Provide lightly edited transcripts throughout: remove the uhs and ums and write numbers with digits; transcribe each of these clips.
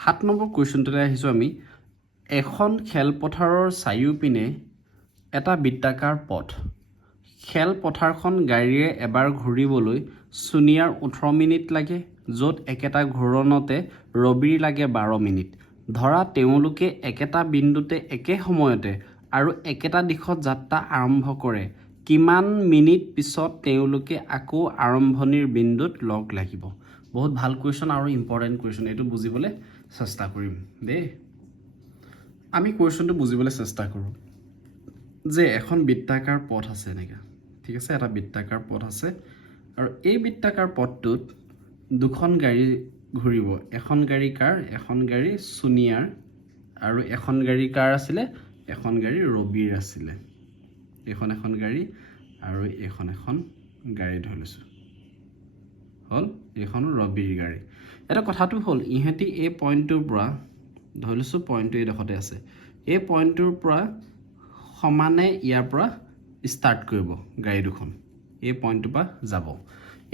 7 number কুৱেশ্যনটোলৈ আহিছোঁ আমি এখন খেলপথাৰৰ চাৰিওপিনে এটা বৃত্তাকাৰ পথ খেলপথাৰখন গাড়ীৰে এবাৰ ঘূৰিবলৈ সোনিয়াৰ 18 মিনিট লাগে য'ত একেটা ঘূৰণতে ৰবিৰ লাগে 12 মিনিট ধৰা তেওঁলোকে একেটা বিন্দুতে একে সময়তে আৰু একেটা দিশত যাত্ৰা আৰম্ভ কৰে কিমান মিনিট পিছত তেওঁলোকে আকৌ আৰম্ভণিৰ বিন্দুত লগ লাগিব বহুত ভাল কুৱেশ্যন আৰু ইম্পৰ্টেণ্ট কুৱেশ্যন এইটো বুজিবলৈ চেষ্টা কৰিম দেই আমি কুৱেশ্যনটো বুজিবলৈ চেষ্টা কৰোঁ যে এখন বৃত্তাকাৰ পথ আছে এনেকৈ ঠিক আছে এটা বৃত্তাকাৰ পথ আছে আৰু এই বৃত্তাকাৰ পথটোত দুখন গাড়ী ঘূৰিব এখন গাড়ী কাৰ এখন গাড়ী সোনিয়াৰ আৰু এখন গাড়ী কাৰ আছিলে এখন গাড়ী ৰবিৰ আছিলে এখন গাড়ী আৰু এখন গাড়ী ধৰি লৈছোঁ হ'ল এইখন ৰবিৰ গাড়ী এটা কথাটো হ'ল ইহঁতি এই পইণ্টটোৰ পৰা ধৰি লৈছোঁ পইণ্টটো এইডোখৰতে আছে এই পইণ্টটোৰ পৰা সমানে ইয়াৰ পৰা ষ্টাৰ্ট কৰিব গাড়ী দুখন এই পইণ্টটোৰ পৰা যাব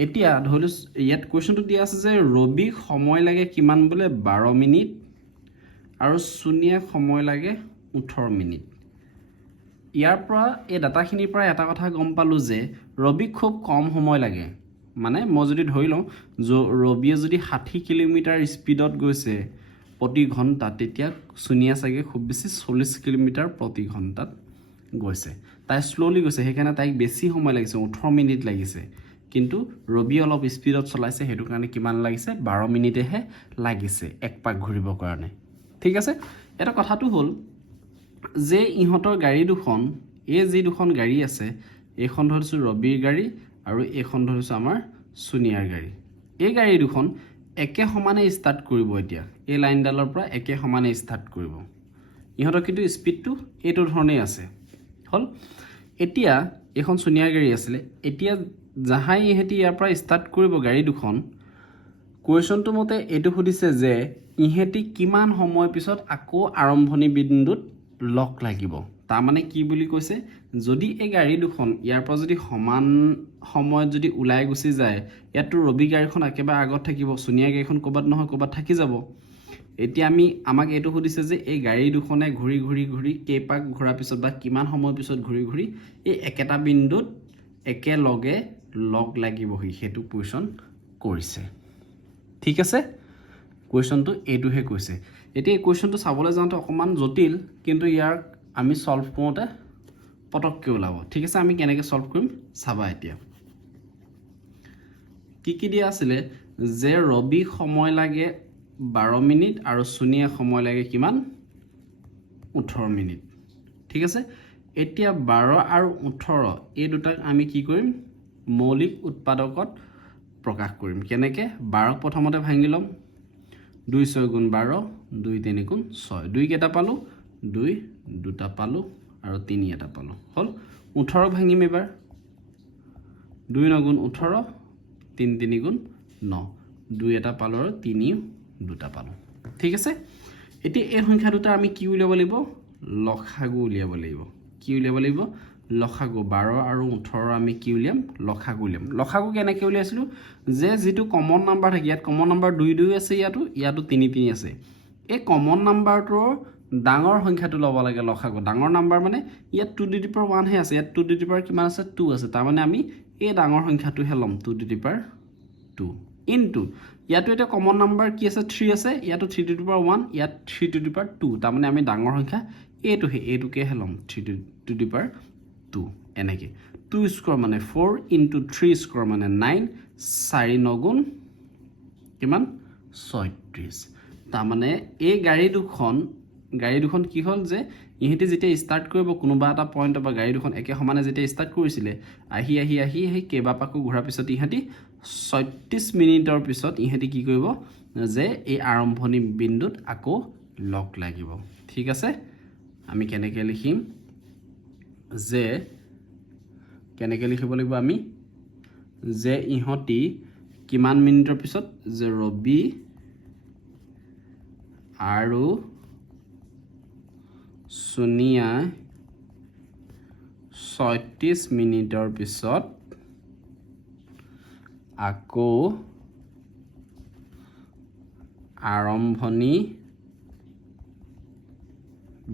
এতিয়া ধৰি লৈছোঁ ইয়াত কুৱেশ্যনটো দিয়া আছে যে ৰবিক সময় লাগে কিমান বোলে 12 মিনিট আৰু সোনিয়াক সময় লাগে 18 মিনিট ইয়াৰ পৰা এই ডাটাখিনিৰ পৰা এটা কথা গম পালোঁ যে ৰবিক খুব কম সময় লাগে মানে মই যদি ধৰি লওঁ ৰবিয়ে যদি 60 কিলোমিটাৰ স্পীডত গৈছে প্ৰতি ঘণ্টাত তেতিয়া সোনিয়া চাগে খুব বেছি 40 কিলোমিটাৰ প্ৰতি ঘণ্টাত গৈছে তাই শ্ল'লি গৈছে সেইকাৰণে তাইক বেছি সময় লাগিছে 18 মিনিট লাগিছে কিন্তু ৰবি অলপ স্পীডত চলাইছে সেইটো কাৰণে কিমান লাগিছে 12 মিনিটেহে লাগিছে এক পাক ঘূৰিবৰ কাৰণে ঠিক আছে এটা কথাটো হ'ল যে ইহঁতৰ গাড়ী দুখন এই যি দুখন গাড়ী আছে এইখন ধৰিছোঁ ৰবিৰ গাড়ী আৰু এইখন ধৰিছোঁ আমাৰ সোনিয়াৰ গাড়ী এই গাড়ী দুখন একে সমানে ষ্টাৰ্ট কৰিব এতিয়া এই লাইনডালৰ পৰা একে সমানে ষ্টাৰ্ট কৰিব ইহঁতৰ কিন্তু স্পীডটো এইটো ধৰণেই আছে হ'ল এতিয়া এইখন সোনিয়াৰ গাড়ী আছিলে এতিয়া যাহাই ইহঁতি ইয়াৰ পৰা ষ্টাৰ্ট কৰিব গাড়ী দুখন কুৱেশ্যনটো মতে এইটো সুধিছে যে ইহঁতি কিমান সময় পিছত আকৌ আৰম্ভণি বিন্দুত লগ লাগিব তাৰমানে কি বুলি কৈছে যদি এই গাড়ী দুখন ইয়াৰ পৰা যদি সমান সময়ত যদি ওলাই গুচি যায় ইয়াততো ৰবি গাড়ীখন একেবাৰে আগত থাকিব সোনিয়া গাড়ীখন ক'ৰবাত নহয় ক'ৰবাত থাকি যাব এতিয়া আমাক এইটো সুধিছে যে এই গাড়ী দুখনে ঘূৰি ঘূৰি ঘূৰি কেইপাক ঘূৰাৰ পিছত বা কিমান সময় পিছত ঘূৰি ঘূৰি এই একেটা বিন্দুত একেলগে লগ লাগিবহি সেইটো কুৱেশ্যন কৰিছে ঠিক আছে কুৱেশ্যনটো এইটোহে কৈছে এতিয়া এই কুৱেশ্যনটো চাবলৈ যাওঁতে অকণমান জটিল কিন্তু ইয়াক আমি সলভ কৰোঁতে পটককৈ ওলাব ঠিক আছে আমি কেনেকৈ সলভ কৰিম চাবা এতিয়া কি দিয়া আছিলে যে ৰবি সময় লাগে 12 মিনিট আৰু সোনিয়া সময় লাগে কিমান 18 মিনিট ঠিক আছে এতিয়া 12 আৰু 18 এই দুটাক আমি কি কৰিম মৌলিক উৎপাদকত প্ৰকাশ কৰিম কেনেকৈ 12ক প্ৰথমতে ভাঙি ল'ম 2 6 গুণ 12 2 3 গুণ 6 2 কেইটা পালোঁ 2 দুটা পালোঁ আৰু 3 এটা পালোঁ হ'ল 18 ভাঙিম এবাৰ 2 9 গুণ 18 3 3 গুণ 9 2 এটা পালোঁ আৰু 3 দুটা পালোঁ ঠিক আছে এতিয়া এই সংখ্যা দুটা আমি কি উলিয়াব লাগিব লসাগু উলিয়াব লাগিব কি উলিয়াব লাগিব লসাগু 12 আৰু 18 আমি কি উলিয়াম লসাগু কেনেকৈ উলিয়াইছিলোঁ যে যিটো কমন নাম্বাৰ থাকে ইয়াত কমন নাম্বাৰ 2 2 আছে ইয়াতো 3 3 আছে এই কমন নাম্বাৰটোৰ ডাঙৰ সংখ্যাটো ল'ব লাগে লসাগু ডাঙৰ নাম্বাৰ মানে ইয়াত 2 টু দি পাৱাৰ 1 হে আছে ইয়াত 2 টু দি পাৱাৰ কিমান আছে 2 আছে তাৰমানে আমি এই ডাঙৰ সংখ্যাটোহে ল'ম 2 টু দি পাৱাৰ 2 ইনটু ইয়াতো এটা কমন নাম্বাৰ কি আছে 3 আছে ইয়াতো 3 টু দি পাৱাৰ 1 ইয়াত 3 টু দি পাৱাৰ 2 তাৰমানে আমি ডাঙৰ সংখ্যা এইটোকেহে ল'ম 3 টু দি পাৱাৰ 2 এনেকৈ 2 স্কোৱাৰ মানে 4 ইনটু 3 স্কোৱাৰ মানে 9 4 9 গুণ কিমান 36 তাৰমানে এই গাড়ী দুখন কি হ'ল যে ইহঁতি যেতিয়া ষ্টাৰ্ট কৰিব কোনোবা এটা পইণ্টৰ পৰা গাড়ী দুখন একে সমানে যেতিয়া ষ্টাৰ্ট কৰিছিলে আহি কেইবাপাকো ঘূৰাৰ পিছত ইহঁতি 36 মিনিটৰ পিছত ইহঁতি কি কৰিব যে এই আৰম্ভণি বিন্দুত আকৌ লগ লাগিব ঠিক আছে আমি কেনেকৈ লিখিম যে কেনেকৈ লিখিব লাগিব আমি যে ইহঁতি কিমান মিনিটৰ পিছত যে ৰবি আৰু সোনিয়া 36 মিনিটৰ পিছত আকৌ আৰম্ভণি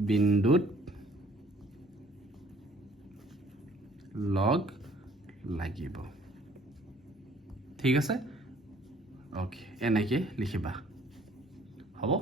বিন্দুত লগ লাগিব ঠিক আছে ওকে এনেকৈ লিখিবা হ'ব